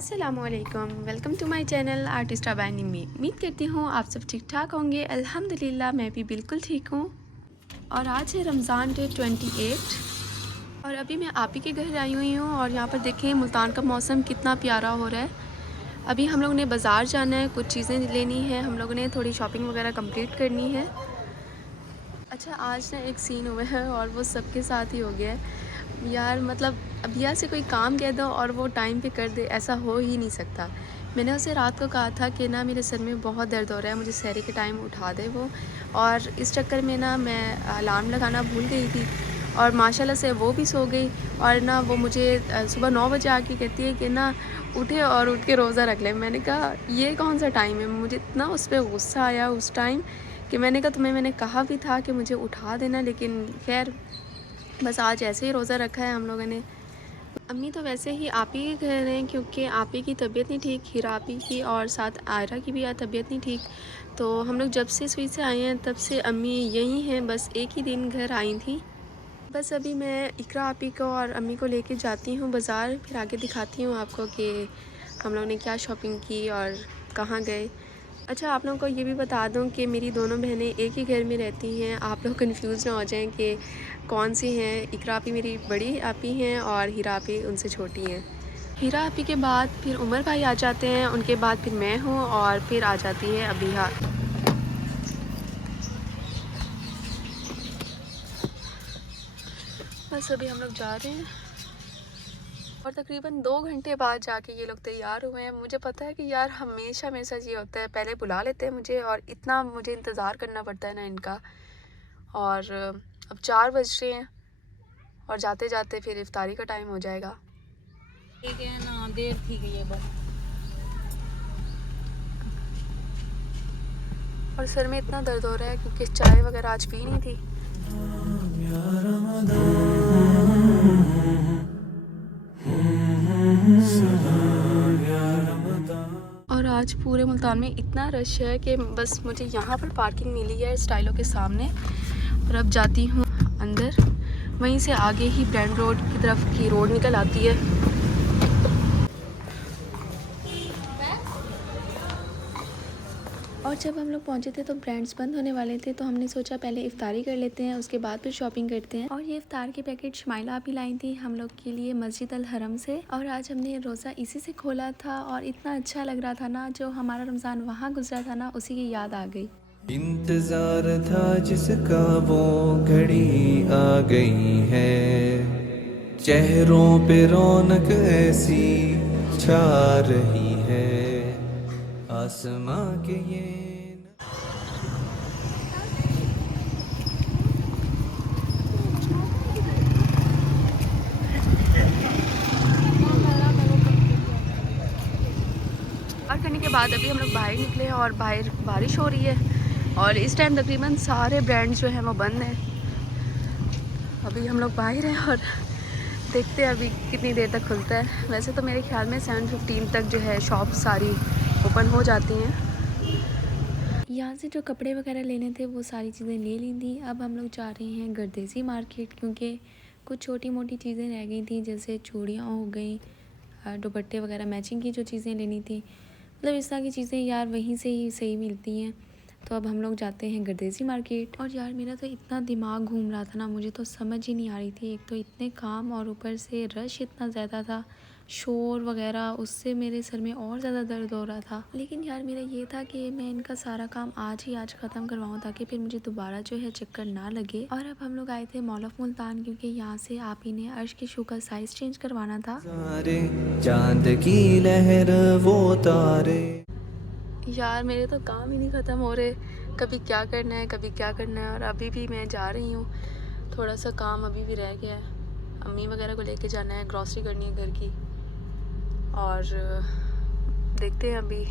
अस्सलामुअलैकुम, welcome to my channel Artista by Nimmi. उम्मीद करती हूँ आप सब ठीक ठाक होंगे। अल्हम्दुलिल्लाह मैं भी बिल्कुल ठीक हूँ। और आज है रमज़ान डे 28 और अभी मैं आप ही के घर आई हुई हूँ और यहाँ पर देखें मुल्तान का मौसम कितना प्यारा हो रहा है। अभी हम लोगों ने बाज़ार जाना है, कुछ चीज़ें लेनी है, हम लोगों ने थोड़ी शॉपिंग वगैरह कंप्लीट करनी है। अच्छा, आज ना एक सीन हुआ है और वो सबके साथ ही हो गया है यार। मतलब अभिया से कोई काम कह दो और वो टाइम पे कर दे, ऐसा हो ही नहीं सकता। मैंने उसे रात को कहा था कि ना मेरे सर में बहुत दर्द हो रहा है, मुझे सहरी के टाइम उठा दे वो, और इस चक्कर में ना मैं अलार्म लगाना भूल गई थी और माशाल्लाह से वो भी सो गई। और ना वो मुझे सुबह 9 बजे आके कहती है कि ना उठे और उठ के रोज़ा रख ले। मैंने कहा ये कौन सा टाइम है। मुझे इतना उस पर गुस्सा आया उस टाइम कि मैंने कहा तुम्हें मैंने कहा भी था कि मुझे उठा देना, लेकिन खैर बस आज ऐसे ही रोज़ा रखा है हम लोगों ने। अम्मी तो वैसे ही आप ही के घर हैं क्योंकि आप ही की तबीयत नहीं ठीक, हीरा आपी की और साथ आयरा की भी तबीयत नहीं ठीक। तो हम लोग जब से सुई से आए हैं तब से अम्मी यहीं हैं, बस एक ही दिन घर आई थी। बस अभी मैं इकरा आपी को और अम्मी को लेके जाती हूँ बाज़ार, फिर आगे दिखाती हूँ आपको कि हम लोग ने क्या शॉपिंग की और कहाँ गए। अच्छा, आप लोगों को ये भी बता दूं कि मेरी दोनों बहनें एक ही घर में रहती हैं। आप लोग कंफ्यूज ना हो जाएं कि कौन सी हैं। इकरा आपी मेरी बड़ी आपी हैं और हीरा आपी उनसे छोटी हैं। हीरा आपी के बाद फिर उमर भाई आ जाते हैं, उनके बाद फिर मैं हूँ और फिर आ जाती है अबीहा। बस अभी हम लोग जा रहे हैं और तकरीबन 2 घंटे बाद जाके ये लोग तैयार हुए हैं। मुझे पता है कि यार हमेशा मेरे साथ ये होता है, पहले बुला लेते हैं मुझे और इतना मुझे इंतज़ार करना पड़ता है ना इनका। और अब 4 बज रहे हैं और जाते जाते फिर इफ्तारी का टाइम हो जाएगा। ठीक है ना, देर थी गई है बस। और सर में इतना दर्द हो रहा है क्योंकि चाय वगैरह आज पी नहीं थी। और आज पूरे मुल्तान में इतना रश है कि बस मुझे यहाँ पर पार्किंग मिली है स्टाइलों के सामने और अब जाती हूँ अंदर। वहीं से आगे ही ब्रांड रोड की तरफ की रोड निकल आती है। और जब हम लोग पहुँचे थे तो ब्रांड्स बंद होने वाले थे, तो हमने सोचा पहले इफ्तारी कर लेते हैं, उसके बाद फिर शॉपिंग करते हैं। और ये इफ्तार के पैकेट शमाइला भी लाई थी हम लोग के लिए मस्जिद अल हरम से, और आज हमने रोज़ा इसी से खोला था और इतना अच्छा लग रहा था ना, जो हमारा रमज़ान वहाँ गुजरा था ना, उसी की याद आ गई। इंतजार था जिसका वो घड़ी आ गई है, चेहरों पे रौनक ऐसी छा रही है, आसमां के ये और करने के बाद अभी हम लोग बाहर निकले और बाहर बारिश हो रही है और इस टाइम तकरीबन सारे ब्रांड्स जो हैं वो बंद हैं। अभी हम लोग बाहर हैं और देखते हैं अभी कितनी देर तक खुलता है। वैसे तो मेरे ख्याल में 7:15 तक जो है शॉप सारी ओपन हो जाती हैं। यहाँ से जो कपड़े वगैरह लेने थे वो सारी चीज़ें ले ली थी। अब हम लोग जा रहे हैं गर्देसी मार्केट क्योंकि कुछ छोटी मोटी चीज़ें रह गई थी, जैसे चूड़ियाँ हो गई, दुपट्टे वगैरह मैचिंग की जो चीज़ें लेनी थी, मतलब इस तरह की चीज़ें यार वहीं से ही सही मिलती हैं। तो अब हम लोग जाते हैं गर्देसी मार्केट। और यार मेरा तो इतना दिमाग घूम रहा था ना, मुझे तो समझ ही नहीं आ रही थी। एक तो इतने काम और ऊपर से रश इतना ज़्यादा था, शोर वगैरह, उससे मेरे सर में और ज़्यादा दर्द हो रहा था। लेकिन यार मेरा ये था कि मैं इनका सारा काम आज ख़त्म करवाऊँ ताकि फिर मुझे दोबारा जो है चक्कर ना लगे। और अब हम लोग आए थे मॉल ऑफ मुल्तान क्योंकि यहाँ से आप ही ने अर्श के शू का साइज़ चेंज करवाना था। सारे चांद की लहर वो तारे। यार मेरे तो काम ही नहीं ख़त्म हो रहे, कभी क्या करना है कभी क्या करना है। और अभी भी मैं जा रही हूँ, थोड़ा सा काम अभी भी रह गया है। अम्मी वगैरह को लेके जाना है, ग्रॉसरी करनी है घर की, और देखते हैं अभी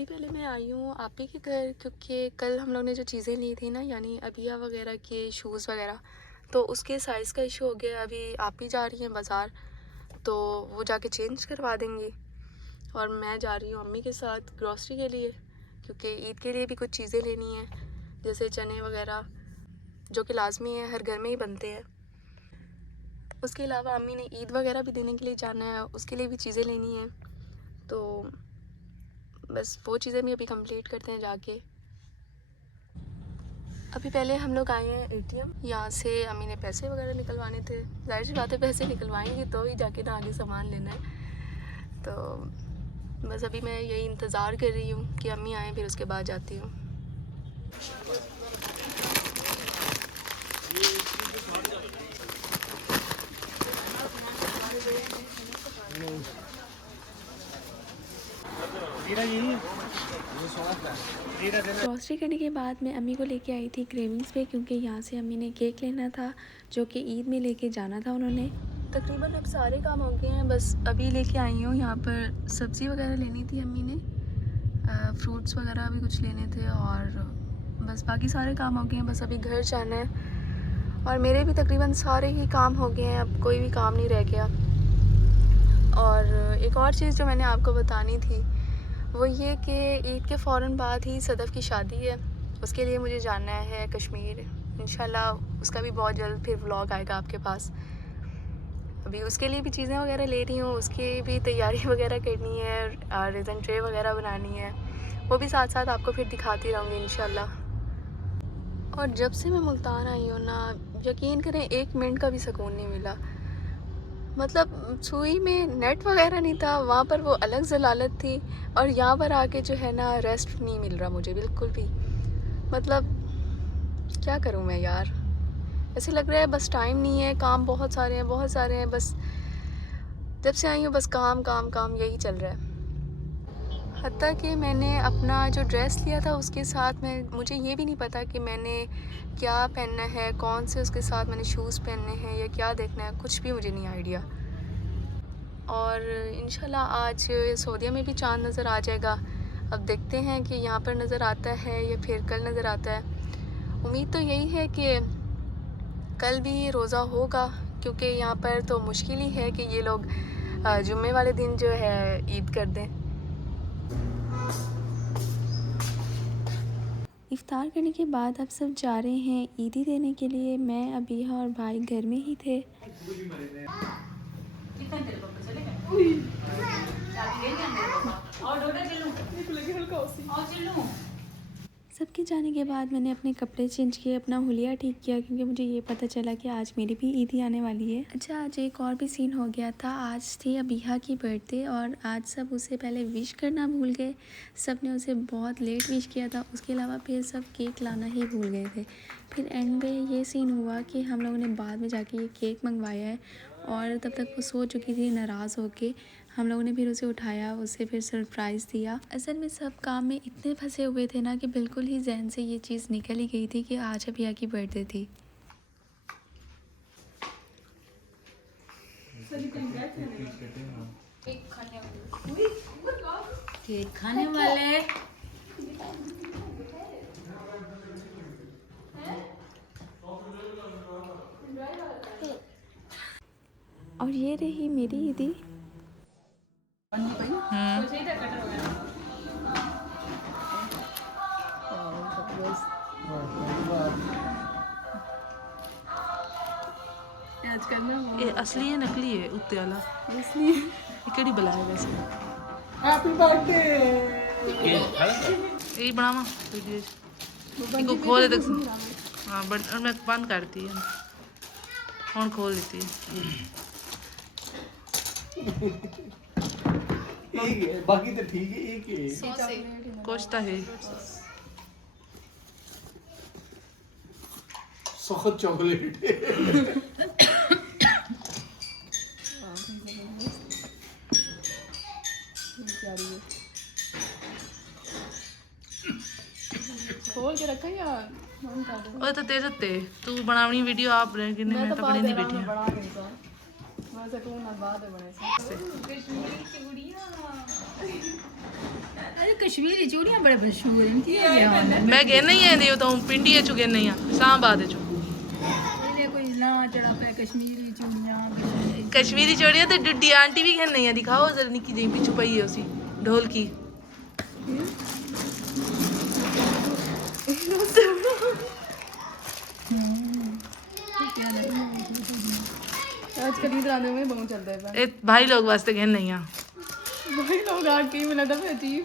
पहले मैं आई हूँ आप ही के घर क्योंकि कल हम लोग ने जो चीज़ें ली थी ना, यानी अबिया वगैरह के शूज़ वगैरह, तो उसके साइज़ का इशू हो गया। अभी आप ही जा रही हैं बाज़ार, तो वो जाके चेंज करवा देंगी और मैं जा रही हूँ अम्मी के साथ ग्रॉसरी के लिए क्योंकि ईद के लिए भी कुछ चीज़ें लेनी है, जैसे चने वगैरह जो कि लाजमी है, हर घर में ही बनते हैं। उसके अलावा अम्मी ने ईद वगैरह भी देने के लिए जाना है, उसके लिए भी चीज़ें लेनी है। तो बस वो चीज़ें भी अभी कंप्लीट करते हैं जाके। अभी पहले हम लोग आए हैं एटीएम, यहाँ से अम्मी ने पैसे वगैरह निकलवाने थे। जाहिर सी बात है पैसे निकलवाएंगे तो ही जाके ना आगे सामान लेना है। तो बस अभी मैं यही इंतज़ार कर रही हूँ कि अम्मी आएँ, फिर उसके बाद जाती हूँ। ग्रॉसरी करने के बाद मैं अम्मी को लेके आई थी क्रेविंग्स पे, क्योंकि यहाँ से अम्मी ने केक लेना था जो कि ईद में लेके जाना था उन्होंने। तकरीबन अब सारे काम हो गए हैं, बस अभी लेके आई हूँ। यहाँ पर सब्ज़ी वगैरह लेनी थी अम्मी ने, फ्रूट्स वगैरह भी कुछ लेने थे, और बस बाकी सारे काम हो गए हैं। बस अभी घर जाना है और मेरे भी तकरीबन सारे ही काम हो गए हैं, अब कोई भी काम नहीं रह गया। और एक और चीज़ जो मैंने आपको बतानी थी वो ये कि ईद के फ़ौरन बाद ही सदफ़ की शादी है, उसके लिए मुझे जाना है कश्मीर। इंशाल्लाह उसका भी बहुत जल्द फिर व्लॉग आएगा आपके पास। अभी उसके लिए भी चीज़ें वगैरह ले रही हूँ, उसकी भी तैयारी वगैरह करनी है, और रिजन ट्रे वगैरह बनानी है, वो भी साथ साथ आपको फिर दिखाती रहूँगी इंशाल्लाह। और जब से मैं मुल्तान आई हूँ ना, यकीन करें 1 मिनट का भी सुकून नहीं मिला। मतलब सुई में नेट वगैरह नहीं था, वहाँ पर वो अलग ज़लालत थी, और यहाँ पर आके जो है ना रेस्ट नहीं मिल रहा मुझे बिल्कुल भी। मतलब क्या करूँ मैं यार, ऐसे लग रहा है बस टाइम नहीं है, काम बहुत सारे हैं, बस जब से आई हूँ बस काम काम काम यही चल रहा है। हत्ता कि मैंने अपना जो ड्रेस लिया था उसके साथ मुझे ये भी नहीं पता कि मैंने क्या पहनना है, कौन से उसके साथ मैंने शूज़ पहनने हैं या क्या देखना है, कुछ भी मुझे नहीं आइडिया। और इंशाल्लाह आज सऊदीया में भी चाँद नज़र आ जाएगा। अब देखते हैं कि यहाँ पर नज़र आता है या फिर कल नज़र आता है। उम्मीद तो यही है कि कल भी रोज़ा होगा, क्योंकि यहाँ पर तो मुश्किल ही है कि ये लोग जुम्मे वाले दिन जो है ईद कर दें। इफ्तार करने के बाद अब सब जा रहे हैं ईदी देने के लिए। मैं अबीहा और भाई घर में ही थे। सबके जाने के बाद मैंने अपने कपड़े चेंज किए, अपना हुलिया ठीक किया, क्योंकि मुझे ये पता चला कि आज मेरी भी ईदी आने वाली है। अच्छा, आज एक और भी सीन हो गया था। आज थी अबीहा की बर्थडे और आज सब उसे पहले विश करना भूल गए। सब ने उसे बहुत लेट विश किया था, उसके अलावा फिर सब केक लाना ही भूल गए थे। फिर एंड में ये सीन हुआ कि हम लोगों ने बाद में जाके ये केक मंगवाया है, और तब तक वो सो चुकी थी नाराज़ होके। हम लोगों ने फिर उसे उठाया, उसे फिर सरप्राइज़ दिया। असल में सब काम में इतने फंसे हुए थे ना कि बिल्कुल ही जहन से ये चीज़ निकल ही गई थी कि आज अबीहा की बर्थडे थी। केक खाने वाले और ये रही मेरी ईदी। ਇਹ ਅਸਲੀ ਹੈ ਨਕਲੀ ਹੈ ਉੱਤੇ ਵਾਲਾ इसलिए ਇਹ ਕਿਹੜੀ ਬਲਾ ਹੈ ਵੈਸੇ हैप्पी बर्थडे ਇਹ ਬਣਾਵਾ ਵੀਡੀਓ इसको खोल देख हाँ बट और मैं बंद करती है ਹੁਣ खोल देती है एक है बाकी तो ठीक है एक है कुछ तो है सख्त चॉकलेट खोल के रखा या बंद कर दो? ਉਹ ਤਾਂ ਤੇਰੇ ਤੇ ਤੂੰ ਬਣਾਉਣੀ ਵੀਡੀਓ ਆਪ ਰਹਿ ਕਿੰਨੇ ਮੈਂ ਤਾਂ ਬਣੀ ਨਹੀਂ ਬੈਠੀ ਹਾਂ बड़ा नहीं था, वैसे तू ना बाद में बने अरे कश्मीरी चूड़ियां बड़े मशहूर हैं इनकी ये ਮੈਂ कहना ही है नहीं तो पिंडी चु कहना ही इस्लामाबाद चु कोई ना चढ़ा पे कश्मीरी चूड़ियां कश्मीरी चोड़ियां तो डुड्डी आंटी भी कहना ही दिखाओ जरा निक्की जी पिछू पई है उसी ढोल की करी दराने में बहुत चलता है ए भाई लोग वास्ते गए नहीं आ वही लोग आके मिला था फिर अजीब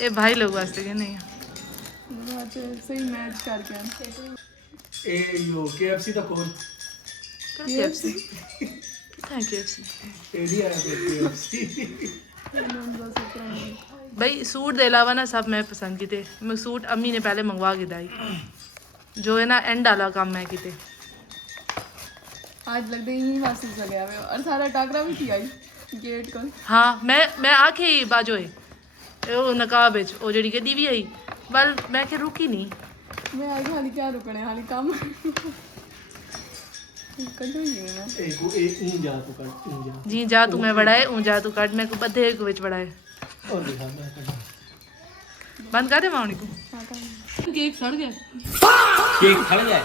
ए भाई लोग वास्ते गए नहीं आ सही मैच करके ए यो KFC ਦਾ ਕੋਲ KFC थैंक यू KFC एडी आया KFC भाई सूट के अलावा ना सब मैं पसंद किते मैं सूट अम्मी ने पहले मंगवा के दाई जो है ना एंड वाला काम मैं किते आज लगता ही वापस आ गया मैं और सारा टाकरा भी किया गेट को हाँ मैं आखे ही बाजोए ਉਹ ਨਕਾਬ ਵਿੱਚ ਉਹ ਜਿਹੜੀ ਗੱਡੀ ਵੀ ਆਈ ਬਲ ਮੈਂ ਕਿ ਰੁਕੀ ਨਹੀਂ मैं आज हाली क्या रुकने हाली काम कदों ही मैं ए को ए इन जा तो कर इन जा जी जा तू मैं बड़ाए ऊं जा तू कट मैं को बधे को ਵਿੱਚ बड़ाए और दिखा मैं कर बंद कर दे माउनी को हाँ काम केक सड़ गया केक खड़ गया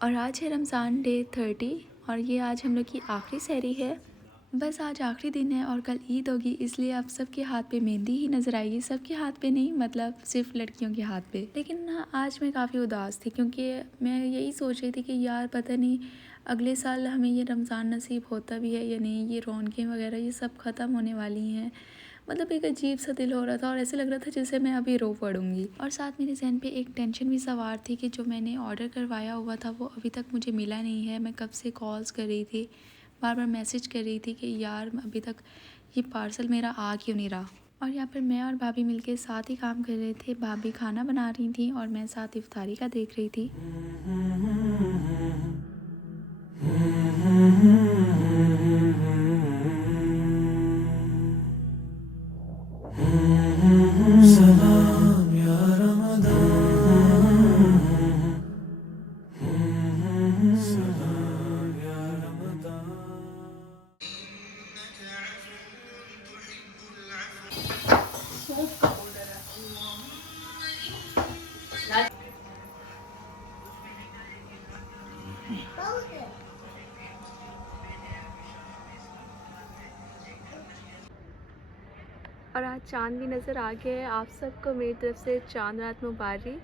और आज है रमज़ान डे 30 और ये आज हम लोग की आखिरी सहरी है। बस आज आखिरी दिन है और कल ईद होगी, इसलिए आप सबके हाथ पे मेहंदी ही नज़र आएगी। सबके हाथ पे नहीं, मतलब सिर्फ लड़कियों के हाथ पे। लेकिन ना आज मैं काफ़ी उदास थी क्योंकि मैं यही सोच रही थी कि यार पता नहीं अगले साल हमें ये रमज़ान नसीब होता भी है या नहीं। ये रौनकें वगैरह ये सब ख़त्म होने वाली हैं। मतलब एक अजीब सा दिल हो रहा था और ऐसे लग रहा था जैसे मैं अभी रो पड़ूंगी। और साथ मेरे जहन पे एक टेंशन भी सवार थी कि जो मैंने ऑर्डर करवाया हुआ था वो अभी तक मुझे मिला नहीं है। मैं कब से कॉल्स कर रही थी, बार बार मैसेज कर रही थी कि यार अभी तक ये पार्सल मेरा आ क्यों नहीं रहा। और यहाँ पर मैं और भाभी मिलके साथ ही काम कर रहे थे। भाभी खाना बना रही थी और मैं साथ इफ्तारी का देख रही थी। और आज चांद भी नज़र आ गया है। आप सबको मेरी तरफ से चांद रात मुबारक।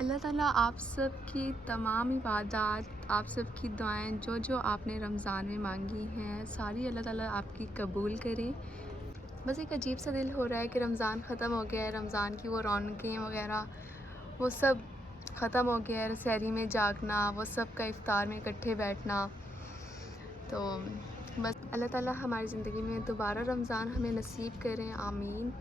अल्लाह ताला आप सब की तमाम इबादत, आप सब की दुआएं जो जो आपने रमज़ान में मांगी हैं सारी अल्लाह ताला आपकी कबूल करे। बस एक अजीब सा दिल हो रहा है कि रमज़ान ख़त्म हो गया है। रमज़ान की वो रौनकें वगैरह वो सब ख़त्म हो गया है। सहरी में जागना, वो सब का इफ्तार में इकट्ठे बैठना। तो बस अल्लाह ताला हमारी ज़िंदगी में दोबारा रमज़ान हमें नसीब करें, आमीन।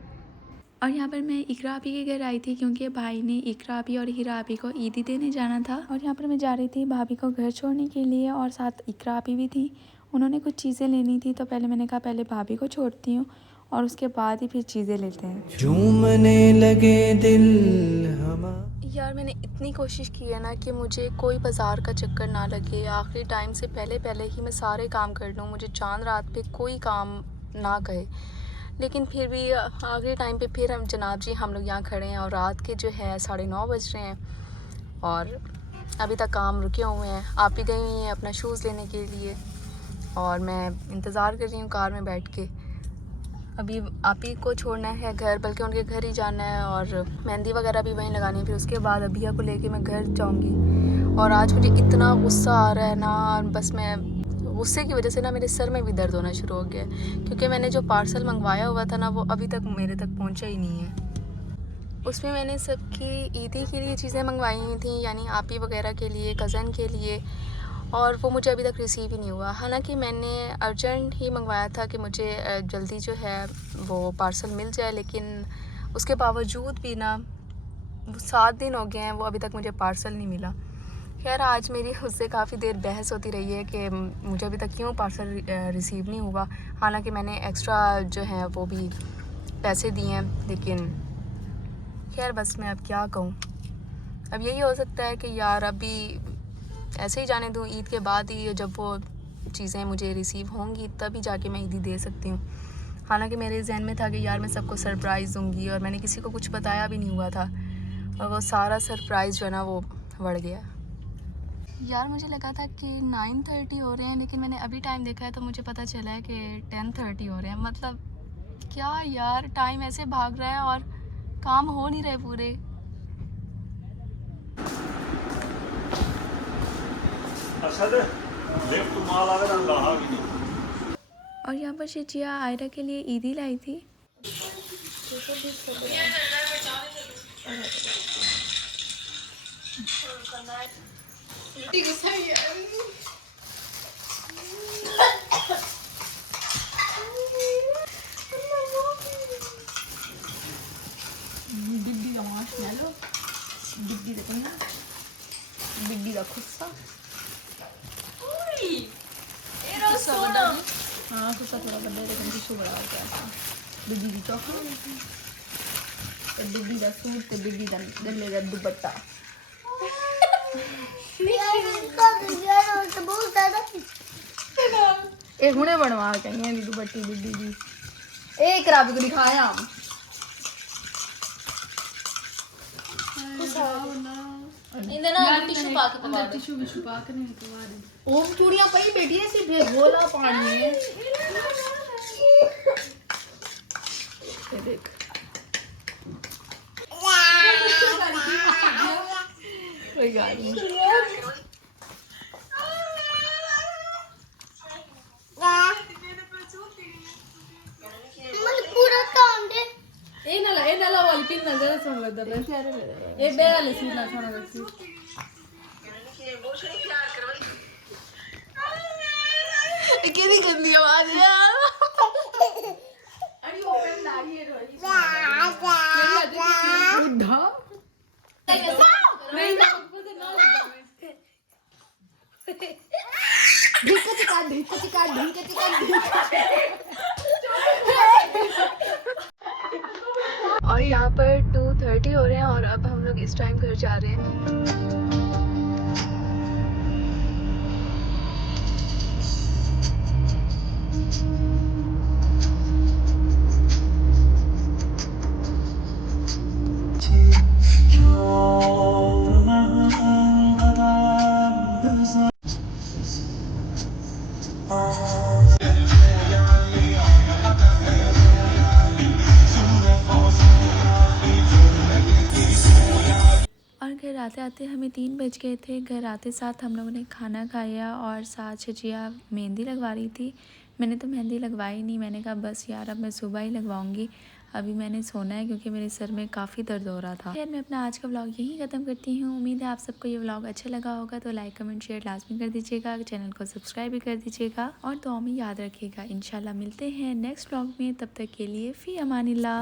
और यहाँ पर मैं इकरा आपी के घर आई थी क्योंकि भाई ने इकरा आपी और हीरा आपी को ईदी देने जाना था। और यहाँ पर मैं जा रही थी भाभी को घर छोड़ने के लिए और साथ इकरा आपी भी थी। उन्होंने कुछ चीज़ें लेनी थी तो पहले मैंने कहा पहले भाभी को छोड़ती हूँ और उसके बाद ही फिर चीज़ें लेते हैं। झूमने लगे दिल हमारे। यार मैंने इतनी कोशिश की है ना कि मुझे कोई बाज़ार का चक्कर ना लगे। आखिरी टाइम से पहले ही मैं सारे काम कर लूँ, मुझे चांद रात पे कोई काम ना कहे। लेकिन फिर भी आखिरी टाइम पे फिर हम जनाब जी हम लोग यहाँ खड़े हैं और रात के जो है 9:30 बज रहे हैं और अभी तक काम रुके हुए हैं। आप ही गई हुई हैं अपना शूज़ लेने के लिए और मैं इंतज़ार कर रही हूँ कार में बैठ के। अभी आप ही को छोड़ना है घर, बल्कि उनके घर ही जाना है और मेहंदी वगैरह भी वहीं लगानी है। फिर उसके बाद अभिया को लेके मैं घर जाऊंगी। और आज मुझे इतना गुस्सा आ रहा है ना, बस मैं गुस्से की वजह से ना मेरे सर में भी दर्द होना शुरू हो गया है क्योंकि मैंने जो पार्सल मंगवाया हुआ था ना वो अभी तक मेरे तक पहुंचा ही नहीं है। उसमें मैंने सबकी ईदी के लिए चीज़ें मंगवाई हुई थी, यानी आप ही वगैरह के लिए, कज़न के लिए, और वो मुझे अभी तक रिसीव ही नहीं हुआ। हालांकि मैंने अर्जेंट ही मंगवाया था कि मुझे जल्दी जो है वो पार्सल मिल जाए, लेकिन उसके बावजूद भी ना 7 दिन हो गए हैं वो अभी तक मुझे पार्सल नहीं मिला। खैर आज मेरी उससे काफ़ी देर बहस होती रही है कि मुझे अभी तक क्यों पार्सल रिसीव नहीं हुआ। हालांकि मैंने एक्स्ट्रा जो है वो भी पैसे दिए हैं, लेकिन खैर बस मैं अब क्या कहूँ। अब यही हो सकता है कि यार अभी ऐसे ही जाने दूँ, ईद के बाद ही जब वो चीज़ें मुझे रिसीव होंगी तभी जाके मैं ईदी दे सकती हूँ। हालांकि मेरे जहन में था कि यार मैं सबको सरप्राइज़ दूँगी और मैंने किसी को कुछ बताया भी नहीं हुआ था और वो सारा सरप्राइज़ जो है ना वो बढ़ गया। यार मुझे लगा था कि 9:30 हो रहे हैं, लेकिन मैंने अभी टाइम देखा है तो मुझे पता चला है कि 10:30 हो रहे हैं। मतलब क्या यार, टाइम ऐसे भाग रहा है और काम हो नहीं रहे पूरे। और यहाँ पर शिजिया आयरा के लिए ईदी लाई थी। बिड्डी का मार्शमैलो, बिड्डी का पंगा, बिड्डी का खुस्सा। हाँ खुस्सा थोड़ा बड़ा लेकिन खुशबू बड़ा हो गया। बिड्डी की चॉकलेट, बिड्डी का सूट, बिड्डी का गले का दुपट्टा। ਇਹ ਹੁਣੇ ਬਣਵਾ ਕੇ ਆਈਆਂ ਦੀ ਦੁਪੱਟੀ ਬਿੱਡੀ ਦੀ। ਇਹ ਕਰਾਬ ਕੋ ਦਿਖਾਇਆ ਹਮ ਇਹਦੇ ਨਾਲ ਟਿਸ਼ੂ ਪਾ ਕੇ ਪਵਾ ਦੇ। ਟਿਸ਼ੂ ਪਾ ਕੇ ਨਹੀਂ ਪਵਾ ਦੇ। ਉਹ ਚੂੜੀਆਂ ਪਈ ਬੇਟੀ ਐ ਸੀ ਭੇਗੋਲਾ ਪਾਣੀ ਹੈ। ਇਹ ਦੇਖ कोई गाल नहीं। ਇਹ ਨਾਲਾ ਵਾਲੀ ਪਿੰਨ ਨਾ ਜਰਾ ਸੋਹਣਾ ਲੱਗਦਾ ਪਿਆ। ਇਹ ਬੇ ਵਾਲੇ ਸੂਟ ਨਾਲ ਸੋਹਣਾ ਲੱਗਦਾ। ਇਹ ਕਿਹਦੀ ਗੰਦੀ ਆਵਾਜ਼ ਹੈ ਯਾਰ। ਅੜੀ ਓਪਨ ਲਾਰੀ ਹੈ ਰੋਈ। ਬੁੱਢਾ नहीं ना पता ना ढीका चिका और यहाँ पर 2:30 हो रहे हैं और अब हम लोग इस टाइम घर जा रहे हैं। और घर आते आते हमें 3 बज गए थे। घर आते साथ हम लोगों ने खाना खाया और साथ शिजिया मेहंदी लगवा रही थी। मैंने तो मेहंदी लगवाई नहीं, मैंने कहा बस यार अब मैं सुबह ही लगवाऊंगी, अभी मैंने सोना है क्योंकि मेरे सर में काफ़ी दर्द हो रहा था। खैर मैं अपना आज का व्लॉग यहीं ख़त्म करती हूँ। उम्मीद है आप सबको ये व्लॉग अच्छा लगा होगा, तो लाइक कमेंट शेयर लाजमी कर दीजिएगा, चैनल को सब्सक्राइब भी कर दीजिएगा और दुआ में याद रखिएगा। इंशाल्लाह मिलते हैं नेक्स्ट व्लॉग में, तब तक के लिए फ़ी अमानिल्लाह।